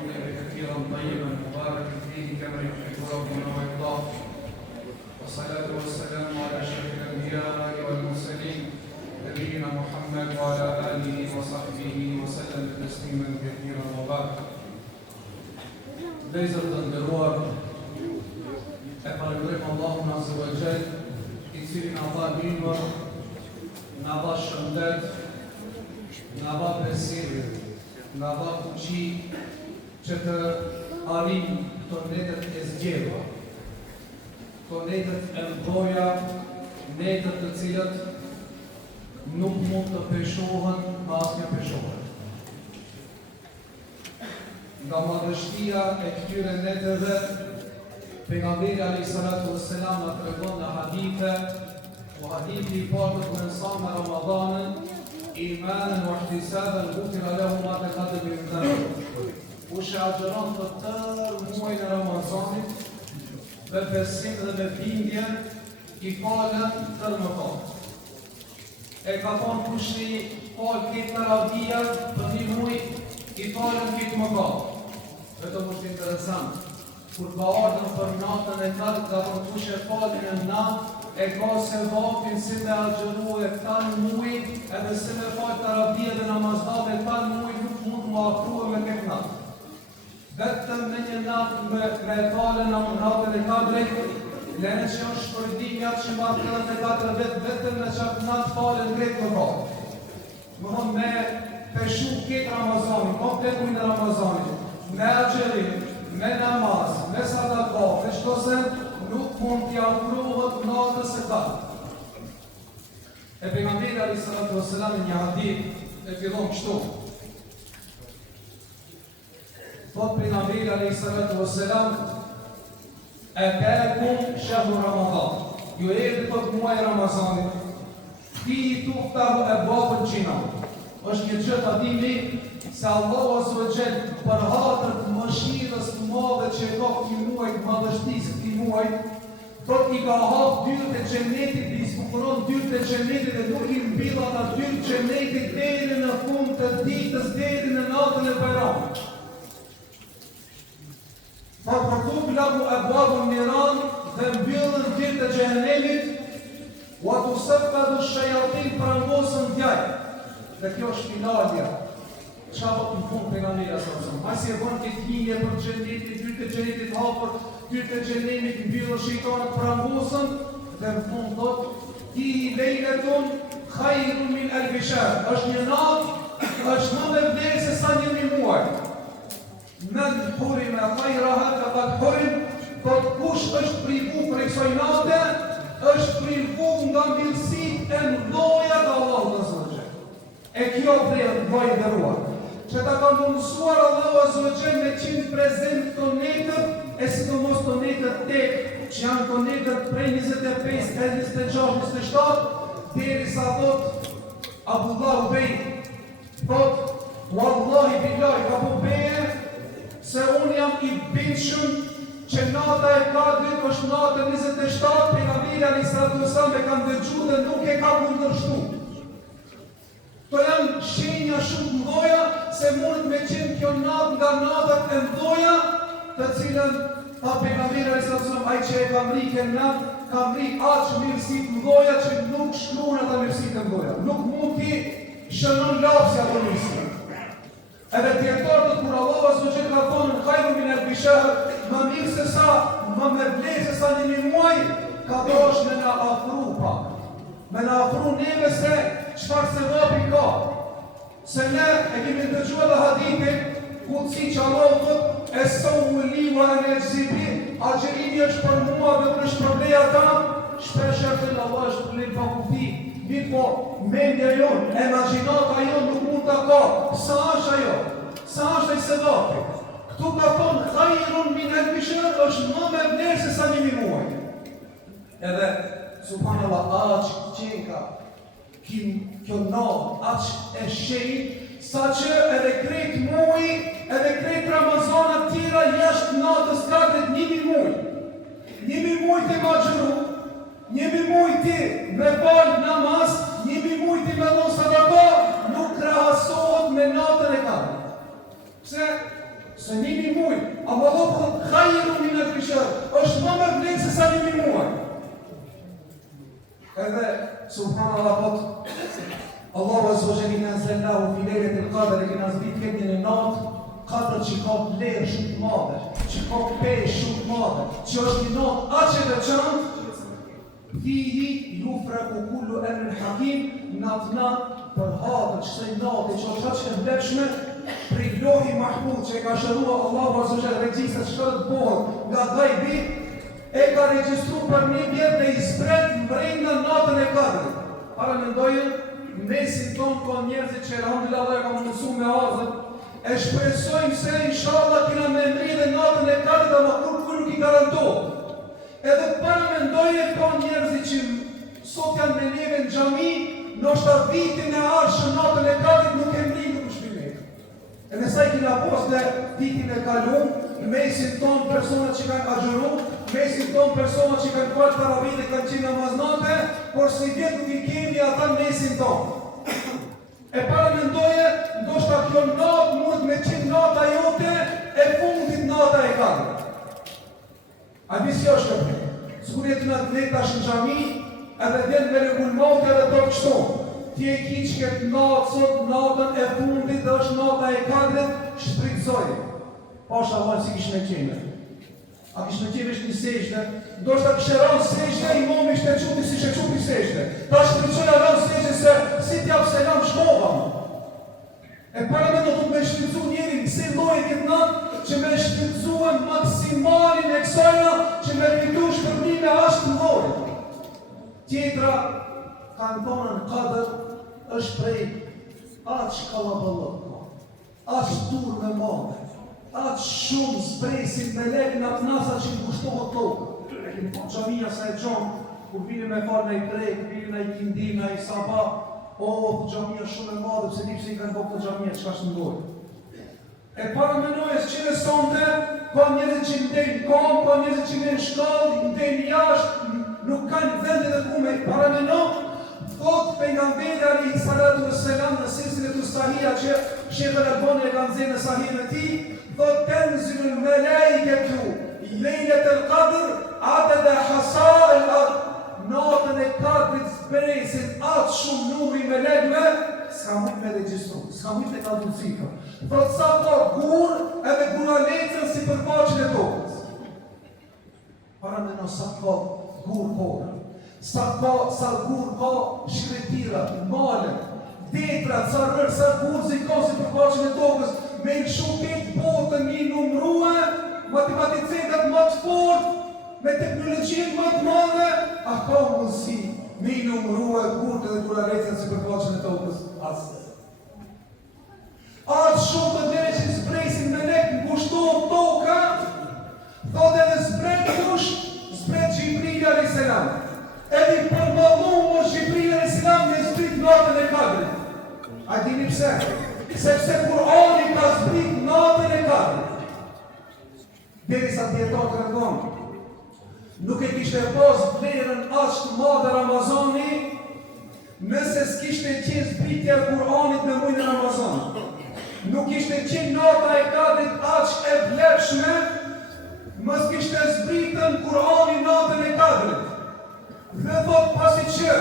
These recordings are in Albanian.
كثيرا طيبا مباركا فيه كما يحب ربنا ويرضاه والصلاة والسلام على أشرف الأنبياء والمرسلين نبينا محمد وعلى آله وصحبه وسلم تسليما كثيرا وبعد. Vlezër të nderuar, e falenderojmë Allahun Azza wa Jall, I cili na dha nimër, na dha shëndet, na dha besim, na dha fuqi që të arrijmë këto netët e zgjedhura, këto netët e mdoja, netët të cilët nuk mund të peshohen me asnjë peshohet. Nga madhështia e këtyre netëve, pejgamberi alayhi salatu wassalam na tregon në hadithe, u hadithi I parë të mëson me Ramadanin, imanan wa ihtisaban ghufira lahu ma taqaddama min dhanbi. Kush e agjeron të tërë muajin e Ramazanit, me besim dhe me bindje, I falen tërë mëkatet. E ka thonë kush I fal këtë taravia për një muaj, I falen këtë mëkat. Vetëm është interesant, kur ka ardhur për natën e katë, ka thonë kush e falin e natë, e ka se vapin si me agjeru e këtanë muaj, edhe si me fal taravia dhe namazdat e këtanë muaj nuk mund më afrua me këtë natë. Vetëm me një natë me falen në natën e katë, lene që është shpërdimja që ma 34 vetë, vetëm në qatë natë falen gretë më katë. Më thonë me peshu këtë Ramazanit, komplet mujnë në Ramazanit, me agjerim, me namaz, me sadaka, me shtosen, nuk mund t'i afrohet natës e katë. E pejgamberi alayhi salatu wassalam në një hadith e fillon kështu. Thot pejgamberi alayhi salatu wassalam, atakum shahru Ramadan. Ju erdhi tot muaji Ramazanit. Fi tuftahu abwabul jinah. Është një gjë patimi se Allahu Azza wa Jall për hatër të mëshirës të madhe që e ka këtij muaji, madhështisë këtij muaji, thot I ka hap dyert e xhenetit, I zbukuron dyert e xhenetit dhe nuk I mbill ata dyert e xhenetit deri në fund të ditës, deri në natën e Bayramit. Faqatu lahu abwabun niran, dhe mbyllen dyert e xhenemit, wa tusaffadu ash-shayatin prangosën djaj. Dhe kjo është finalja. Qa po të në fund pejgamberi asasëm? Asi e bën këtë hinje për xhenetit, dyert e xhenetit hapur, dyert e xhenemit mbyllën shejtanët prangosën, dhe në fund thot, Fi lejletun khairun min alfi shahr. Është një natë, është më me vlerë se sa 1000 muaj. Men hurima khayraha faqad hurim, thot kush është privu për kësaj nate, është privu nga mirësitë e mëdha të Allahut Azza wa Jall. E kjo vlerë vllai I nderuar, që ta ka mundësuar Allahu Azza wa Jall me qenë prezent këto netët, e sidomos këto netët tek, që janë këto netët prej 25, 26, 27, derisa thot Abdullah Ubej, thot wallahi billahi Abu Beje, se unë jam I bindshëm që nata e kadrit është nata 27, pejgamberi alayhi salatu wasallam e ka ndëgjuar dhe nuk e ka kundërshtuar. Këto janë shenja shumë të mëdha se mund me qenë kjo natë nga natët e mëdha, të cilën pa pejgamberi alayhi salatu wasallam ai që e ka mri këtë natë, ka mri aq mirësi të mëdha që nuk shkruan ata mirësi të mëdha. Nuk mund ti shënon lapsi ato mirësi. Edhe dietarët kur Allahu Azza wa Jall ka thonë khairun min alfi shahr, më mirë se sa, më me vlerë se sa 1000 muaj, ka dosh me na afru pak. Me na afru neve se çfarë se vapi ka. Se ne e kemi dëgjuar dhe hadithin, ku si që Allahu thot, es-sawmu li wa ana ajzi bi, agjerimi është për mua dhe për shpërbleja ta, shpesh të Allah është për lejnë fakulti. Mirë po, mendja jonë, imagjinata jonë nuk mund të ka. Sa është ajo? Sa është ai se vapi? Këtu ka thonë, khairun min alfi shahr është më me vlerë se sa 1000 muaj. Edhe, subhanallah, aq qenka, kjo natë, aq e shenjtë, sa që edhe krejt muaj, edhe krejt Ramazanat tjera jashtë natës kadrit 1000 muaj. 1000 muaj të magjeru, 1000 muaj ti me fal namaz, 1000 muaj ti me dhon sadaka, nuk krahasohet me natën e kadrit. Pse? Se 1 muaj, ama Allah po khairu min al-bishar, është më me vlerë se sa 1 muaj. Edhe subhanallah thot Allahu azza wa jalla anzalahu fi laylatil qadr, që na zbrit këtë në natë Qadr që ka vlerë shumë të madhe, që ka peshë shumë të madhe, që është një natë aq e veçantë, fihi yufraku kullu amrin hakim, natë për hatër që kësaj natë që është aq e vlefshme, prej lohi mahmud që e ka shërua Allahu azza wa jalla regjistra që ka të bëhet nga gajbi, e ka regjistru për 1 vjet dhe i zbret brenda natën e Qadrit. Para mendojë, mesin tonë ka njerëzit që alhamdulillah Allah e ka mundësu me azët, e shpresojmë se inshallah kina me mridhe natën e Qadrit, ama kur nuk i garantohet. Edhe para mendoje ka njerëzit që sot janë me neve në xhami, ndoshta vitin e ardhshëm natën e Qadrit nuk e mridhe për shpinën. E nësaj kina poste vitin e kaluar, në mesin ton persona që kanë agjëru, mesin ton persona që kanë falë taravih dhe kanë qenë namaznate, por se vjet nuk i kemi ata në mesin ton. E para mendoje, ndoshta kjo natë mund me qenë nata jote e fundit nata e Qadrit. A di si është këtë? Sikur jetë në të tash në xhami, edhe vjen me regullmote edhe do të kështu. Ti e ki që këtë natë sot natën e fundit dhe është nata e Qadrit, shpritëzoj. Pasha Allah si kishë me qenë. A kishë me qenë është një sejshde, ndoshta kishë ranë sejshde, imam ishte quti si që quti sejshde. Ta shpritëzoj a ranë sejshde se si t'jap selam shkova mu. E para me do të me shpritëzu njeri në kësi lojë këtë natë që me shpritëzuën maksimalin e kësajna që me rritu shpërbime ashtë të lojë. Tjetra, kanë tonën Qadr është prej aq kallaballok, aq dur me madhe, aq shumë zbresin me lek në atë nasa që në kushtohet tokë. Xhamia sa e gjonë, kur vini me farë në i prejk, vini në i kindi, në i sabah, xhamia shumë e madhe, pëse një pëse i kanë bërë të xhamia, që ka është ndojë. E para menojës që në sonde, ka njerëzit që ndejnë kom, ka njerëzit që ndejnë shkallë, ndejnë jashtë, nuk kanë vendet e kume. Para menojë, thot pejgamberi alayhi salatu wassalam në silsilet sahia që Sheikh Al-Albani e ka nxjerrë në sahihën e tij, thot tanzilul malaikatu lejlatul qadr adada hasa al-ard. Natën e Qadrit zbresin atë shumë numri me legme, s'ka mujt me regjistru, s'ka mujt me kaldu cifra. Thot sa ka gur edhe guralecën si përfaqën e tokës. Para me në sa ka gur kora, sa gur ka shkretira, malen, detrat, sa rërë, sa gur si ka si përfaqën e tokës, me në shumë këtë botën një numruhe, matematicetet më të fort, me teknologjin më të madhe, a ka mundësi me i numruhe gurët dhe guralecën si përfaqën e tokës? Asë. Atë shumë të dhere që zbresin me lek në kushtohet toka, thot edhe zbret kush, zbret Gjibrili a.s. Edhe i përmallumë Gjibrili a.s. me zbrit natën e Qadrit. A dini pse? Sepse Kur'ani ka zbrit natën e Qadrit. Deri sa djetarë të rëndonë, nuk e kishte pas vlerën aq të madhe Ramazani nëse s'kishte qenë zbritja e Kur'anit në muajin e Ramazanit. Nuk ishte qenë nata e Qadrit aq e vlefshme, mos kishte zbritën Kur'ani natën e Qadrit. Dhe thot pasi që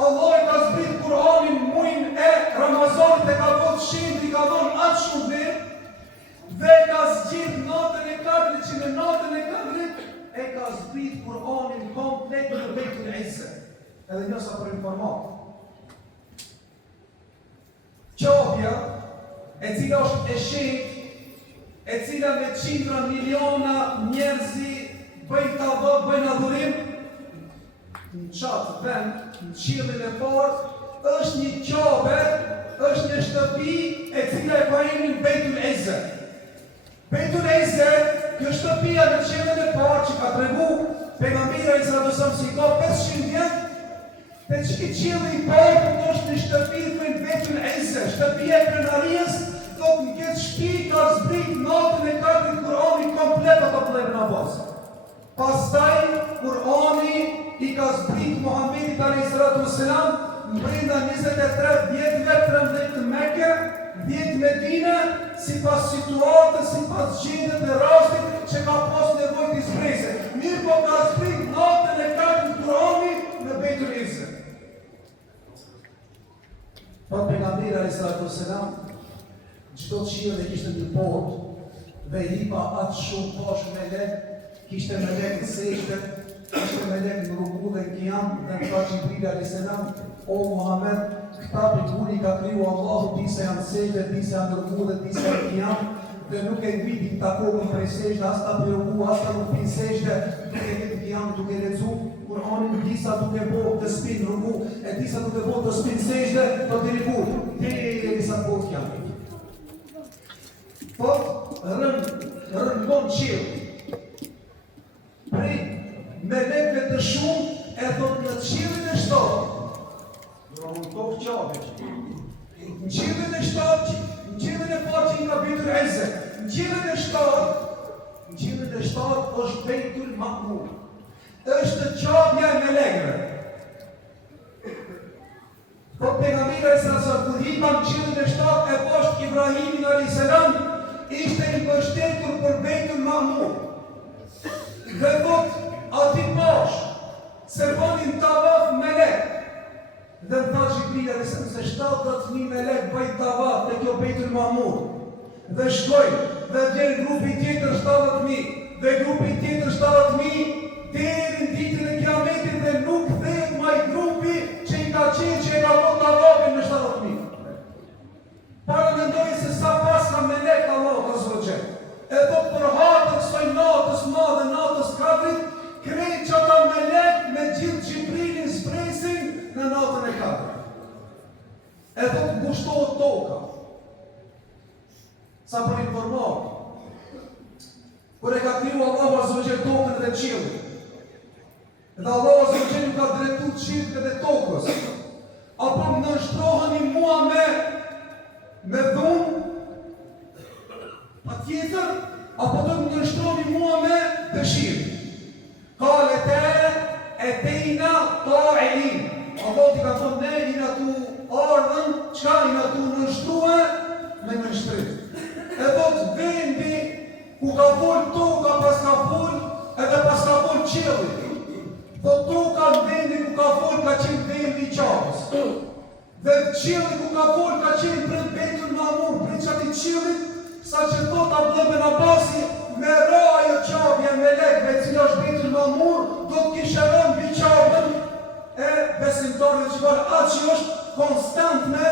Allah i ka zbrit Kur'anin muajin e Ramazanit e ka thot shindri ka dhënë aq shumë vlerë, dhe ka zgjidh natën e Qadrit që në natën e Qadrit e ka zbrit Kur'anin komplet në Bejtul Izza. Edhe njësa për informat. Qafja, e cila është e shenjtë, e cila me qindra miliona njerëzi bëjnë tavaf, bëjnë adhurim, në qatë vend, në qiellin e parë, është një qabe, është një shtëpi e cila e ka emrin Bejtul Izza. Bejtul Izza, kjo shtëpia në qiellin e parë që ka tregu pejgamberi alayhi salatu wasallam si ka 500 vjet, te qielli i parë është një shtëpi në Bejtul Izza, shtëpia e krenarisë, thot në këtë shtëpi ka zbrit natën e Qadrit Kur'ani komplet ato plevën Abbas. Pastaj Kur'ani i ka zbrit Muhamedit alayhi salatu wasallam brenda 23 vjetëve, 13 në Mekë, 10 në Medinë, si pas situatës, si pas gjendjet e rastit që ka pas nevojë të zbrese. Mirë po ka zbrit natën e 4 Kur'ani në Beitul Izzë. Po pejgamberi alayhis salam, çdo qiell e kishte një portë dhe hipa atë shumë poshtë me lek, kishte me lek në sejdë, kishte me lek në ruku dhe në qiyam, dhe në Jibril alayhis salam, o Muhammed, këta pikuri ka kriju Allahu, disa janë sejdë, disa janë ruku dhe disa janë qiyam, dhe nuk e vitin ta kokën prej sejdë, as ta prej ruku, as ta nuk pin sejdë, duke në qiyam, duke lexu Kur'anin, disa duke bo të spin ruku, e disa duke bo të spin sejdë, do të rikur, dhe disa bo të qiyam. Po, rëndon qilë. Prej melekve të shumë e thot në qilën e 7. Në unë tokë qabe. Në qilën e 7, në qilën e parë që nga Beitul Izzë. Në qilën e 7 është Beitul Ma'mur. është qabja e melekve. Po pejgamberi alayhis salam kur hipa në qilën e 7 e poshtë Ibrahimin alayhis salam, ishte i mbështetur për Beitul Ma'mur. Dhe thot, ati poshtë, servonin tavaf melek. Dhe në tha Jibril alayhis salam se 70.000 melek bëjnë tavaf te kjo Beitul Ma'mur. Dhe shkojnë, dhe vjen grupi tjetër 70.000, dhe grupi tjetër 70.000, deri në ditën e Kiametit dhe nuk kthehet më ai grupi që i ka qenë që e ka bërë tavafin me 70.000. Para mendoj se sa pas ka melek Allahu azza wa jall. E thot për hatër kësaj natës madhe, natës Kadrit, krejt që ata melek me gjithë Gjibrilin zbresin në natën e Kadrit. E thot ngushtohet toka. Sa për informat. Kur e ka kriju Allahu azza wa jall tokën dhe qiellin. Dhe Allahu azza wa jall ju ka drejtuar qiellit dhe tokës. Apo më nështroheni mua me dhunë, pa tjetër, apo do të nështroheni mua me dëshirë. Kale e tejna ta'ilin. Allah t'i ka thonë ne jina tu ardhën, qka jina tu nështruhe me nështrit. E do të vendi ku ka full toka pas ka full, edhe pas ka full qiellit. Do toka në vendi ku ka full ka qenë vendi i qabës. Dhe qielli ku ka full ka qenë brenda Beitul Ma'mur, brenda çati qiellit, sa që thot Abdullah ibn Abbasi, me ra ajo qabja me lekve e cila është Beitul Ma'mur, do të kishe rënë mbi qabën e besimtarëve që kanë atë që është konstant me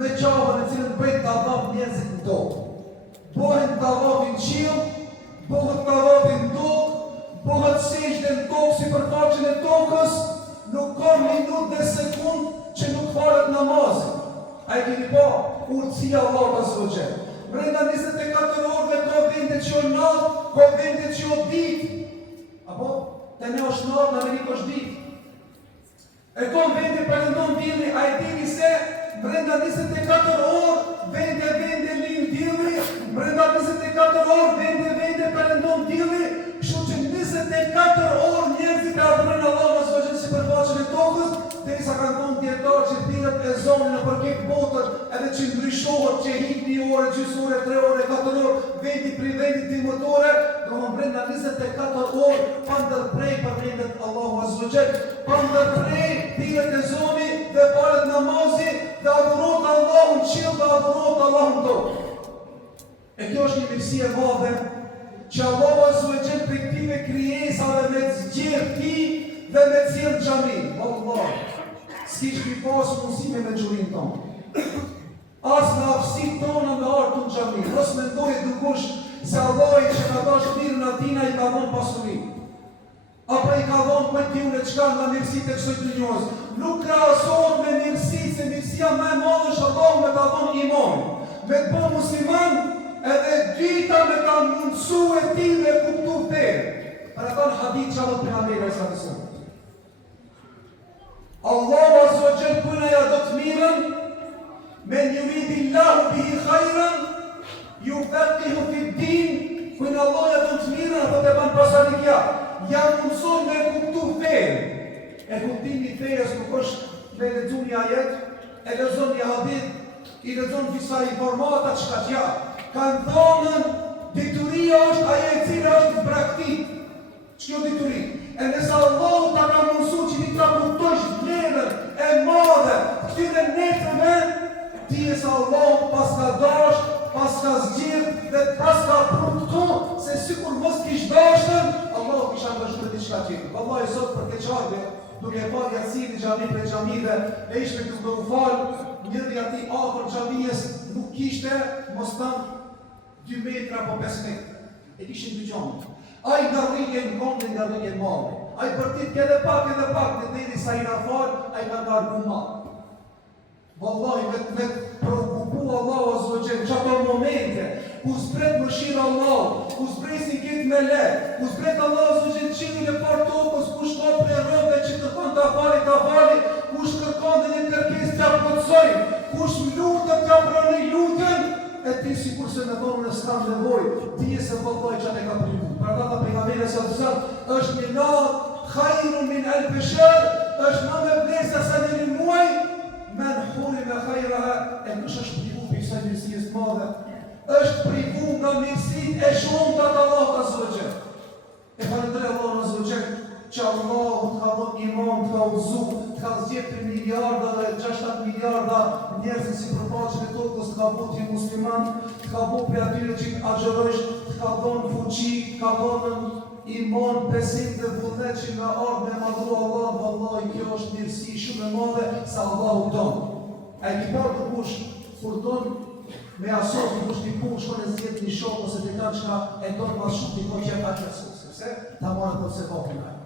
qabën e cilën bëjnë tavaf njerëzit në tokë. Bëhen tavafin qiell, bëhet tavafin tokë, bëhet sejdë në tokë si përfaqen e tokës, nuk ka minutë dhe sekundë që nuk falet namazin. A e keni pa, urtësia Allahu azza wa jall. Brenda 24 orëve ka vende që o natë, ka vende që o ditë. Apo, të ne është natë, në Amerikë është ditë. E ka vende përëndon dili, a e dini se brenda 24 orë, vende linë dili, brenda 24 orë, vende përëndon dili, kështu që 24 orë njerëzit e adhurojnë Allahun azza wa jall si përfaqen e tokës, derisa kanë thonë dietarë që thirret e zonë në përket botën, edhe që ndryshohet, që hip 1 orë, gjysore, 3 orë, 4 orë, vendi pri vendi timotore, domthon brenda 24 orë pa ndërprej për vendet Allahu azza wa jall, pa ndërprej thirret e zoni dhe falet namazi dhe adhurohet Allahun qiell dhe adhurohet Allahun tokë. E kjo është një mirësi e madhe që Allahu azza wa jall për këtyre krijesave me zgjedh ti dhe me cilë xhami. Allah, s'ki shpi pasë mundësime me gjurin tonë. As në aftësit tonë me artu në xhami. Mos mendoj dukush se Allah i që ka dash mirën atina i ka dhonë pasurin. Apo i ka dhonë për t'june qka nga mirësit e kësoj të njës. Nuk krahasohet me mirësit, se mirësia me madhë është Allah me t'a dhonë iman. Me t'bo musliman, edhe dyta me t'a mundësu e ti me kuptu fërë. Për e thanë hadith që allot për Amera i Satësun. Allahu azza wa jall kuna ja do të mirën, men yuridillahu bihi khairan, yufaqihu fi din, kuna Allah ja do të mirën, apo të banë pasanikja, ja mundëson me kuptu fejën. E kuptimi i fejës nuk është me lexuar një ajet, e lexon një hadith, i lexon disa informata çka t'ja. kanë thonën dituria është ajo e cila është praktik. Ç'kjo dituri? E nëse Allahu ta ka mundsuar që ti ta kuptosh vlerën e madhe këtyre netëve, ti e sa Allahu pas ka dash, pas ka zgjidh dhe pas ka pruntu se sikur mos kish dashën, Allahu kisha angazhuar diçka tjetër. Vallahi sot për keqardhje, duke e parë Yasin xhami për xhamive, e ishte duke u fal, njëri aty afër xhamisë nuk kishte mos tan 2 metra apo 5 metra. E kishin dy xhami. Ai nga rrugë në kondë nga rrugë madhe. Ai përtit edhe pak në deri sa i na fal, ai ka ndarë më. Wallahi me preokupu Allahu azza wa jalla çato momente ku zbret mëshira Allah, ku zbresin këtë me le, ku zbret Allah azza wa jalla çimin e parë tokës, ku shkon për rrobë që kërkon ta fali, kush kërkon dhe një kërkesë t'ia plotësoj, kush lutet t'ia pranoj lutjen, e ti sikur se në dhomën e s'ka nevojë, ti e se vallahi çfarë ka privu. Për ata pejgamberi sa është një natë khairun min alf shahr, është më me vlerësa sa një muaj. Men hurima khayraha, e kush është privu për kësaj mirësie të madhe, është privu nga mirësitë e shumta të Allahut azza wa jalla. E falenderoj Allahun azza wa jalla që Allahu ka dhënë iman, ka udhëzu, ka zgjedhur miliarda dhe 6 miliarda njerëz si përfaqësit e tokës, ka bëti musliman, ka bëu për atyre që agjërojsh, ka dhënë fuqi, ka dhënë iman, besim dhe vullnet që nga ardhë me madhru Allah, vallahi kjo është mirësi shumë e madhe sa Allahu don. E ki parë të kush, kur don me asot, i kush t'i punë, shkon e zjetë një shok, ose t'i kanë qka e don mas shumë t'i konë që e aqë asot, sepse ta marrë të se kokin ajë.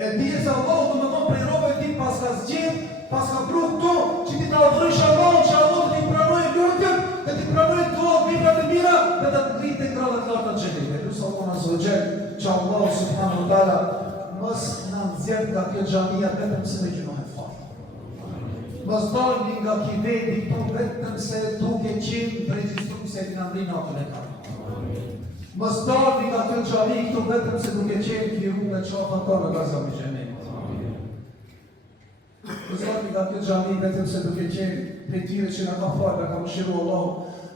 E dhije se Allahu të më tonë prej robe ti pas ka zgjith, pas ka pru këtu, që ti ta odhrysh Allah, që Allah t'i pranoj lutjen, dhe t'i pranoj të vibrat e mira, dhe të ngritë e gradat lartë të gjenit. Sallallahu azza wa jalla, që Allah subhanahu wa taala mos na nxjerr nga kjo xhamia vetëm se me gjunohet fat. Mos dalni nga ky veti këtu vetëm se duke qenë regjistruar se na ndrin natën e katë. Mos dalni nga kjo xhami këtu vetëm se duke qenë krijuar me çafa tonë nga zoti i xhenemit. Mos dalni nga kjo xhami vetëm se duke qenë pejtyre që na ka falë, ka mëshiruar Allahu.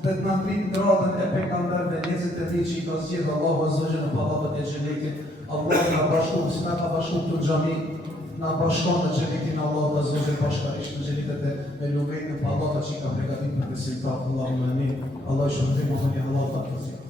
Dhe të në ngritë gradën e pejgamberëve, njerëzit e tij që i ka zgjedhur Allahu azza wa jalla në pallatet e xhenetit. Allah na bashkon, si na ka bashkuar këtu në xhami, na bashkon në xhenetin Allahu azza wa jalla bashkërisht në xhenetet e lumenit në pallatet që i ka përgatitur për besimtarët. Allahumma amin. Allah shpëtim Muhamedit Allah ta